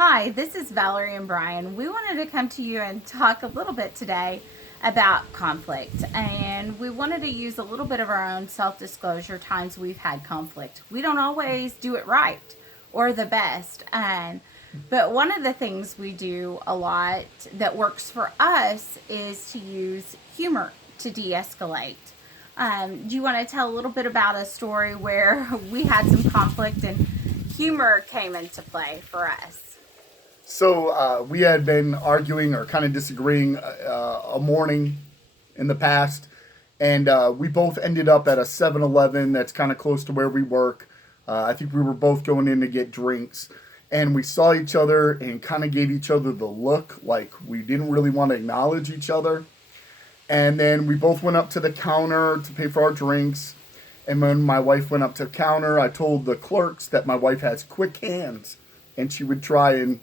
Hi, this is Valerie and Brian. We wanted to come to you and talk a little bit today about conflict. And we wanted to use a little bit of our own self disclosure times we've had conflict. We don't always do it right or the best. But one of the things we do a lot that works for us is to use humor to de escalate. Do you want to tell a little bit about a story where we had some conflict and humor came into play for us? So we had been arguing or kind of disagreeing a morning in the past, and we both ended up at a 7-Eleven that's kind of close to where we work. I think we were both going in to get drinks, and we saw each other and kind of gave each other the look like we didn't really want to acknowledge each other. And then we both went up to the counter to pay for our drinks. And when my wife went up to the counter, I told the clerks that my wife has quick hands, and she would try and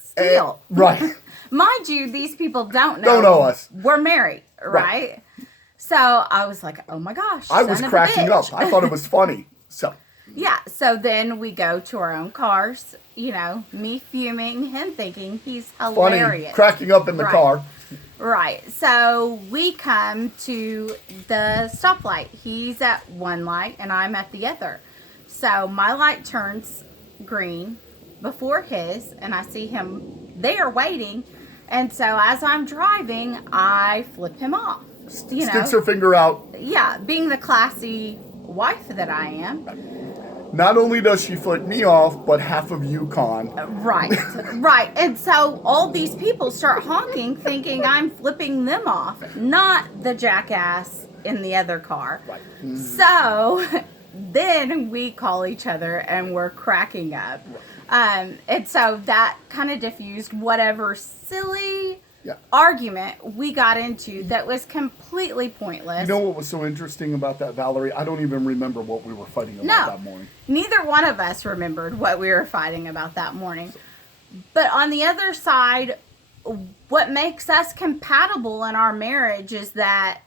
Steal. right. Mind you, these people Don't know us. We're married, right? Right. So I was like, oh my gosh. I was son of a cracking up. bitch. I thought it was funny. So, Yeah, so then we go to our own cars, me fuming, him thinking he's funny, hilarious. cracking up in the Right. car. Right. So we come to the stoplight. He's at one light and I'm at the other. So my light turns green before his, and I see him there waiting. And so as I'm driving, I flip him off. Sticks her finger out. Yeah, being the classy wife that I am. Not only does she flick me off, but half of Yukon. Right, right. And so all these people start honking, thinking I'm flipping them off, not the jackass in the other car. Right. So then we call each other and we're cracking up. And so that kind of diffused whatever silly Yeah. argument we got into that was completely pointless. You know what was so interesting about that, Valerie? I don't even remember what we were fighting about No. that morning. Neither one of us remembered what we were fighting about that morning. But on the other side, what makes us compatible in our marriage is that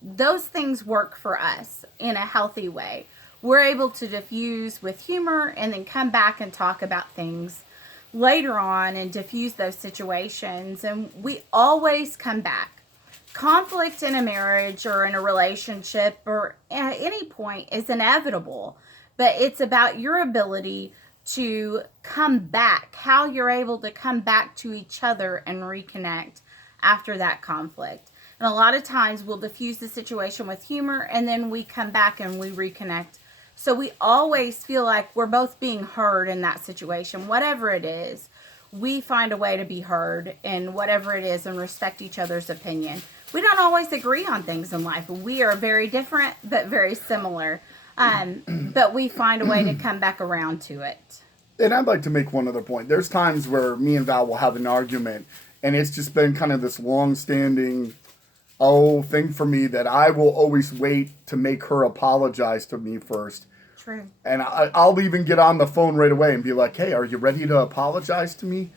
those things work for us in a healthy way. We're able to diffuse with humor and then come back and talk about things later on and diffuse those situations. And we always come back. Conflict in a marriage or in a relationship or at any point is inevitable, but it's about your ability to come back, how you're able to come back to each other and reconnect after that conflict. And a lot of times we'll diffuse the situation with humor and then we come back and we reconnect. So we always feel like we're both being heard in that situation, whatever it is. We find a way to be heard in whatever it is and respect each other's opinion. We don't always agree on things in life. We are very different, but very similar. But we find a way to come back around to it. And I'd like to make one other point. There's times where me and Val will have an argument, and it's just been kind of this long-standing thing for me that I will always wait to make her apologize to me first. True. And I'll even get on the phone right away and be like, hey, are you ready to apologize to me?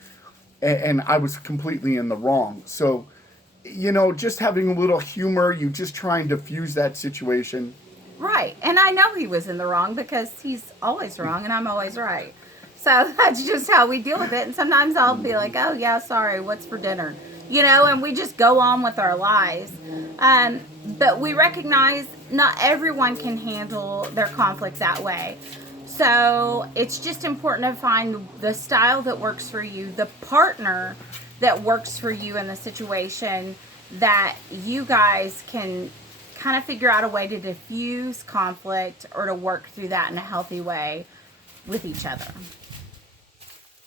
And I was completely in the wrong. So, just having a little humor, you just try and diffuse that situation. Right. And I know he was in the wrong because he's always wrong and I'm always right. So that's just how we deal with it. And sometimes I'll be like, oh, yeah, sorry, what's for dinner? And we just go on with our lives. But we recognize not everyone can handle their conflict that way. So it's just important to find the style that works for you, the partner that works for you in the situation that you guys can kind of figure out a way to diffuse conflict or to work through that in a healthy way with each other.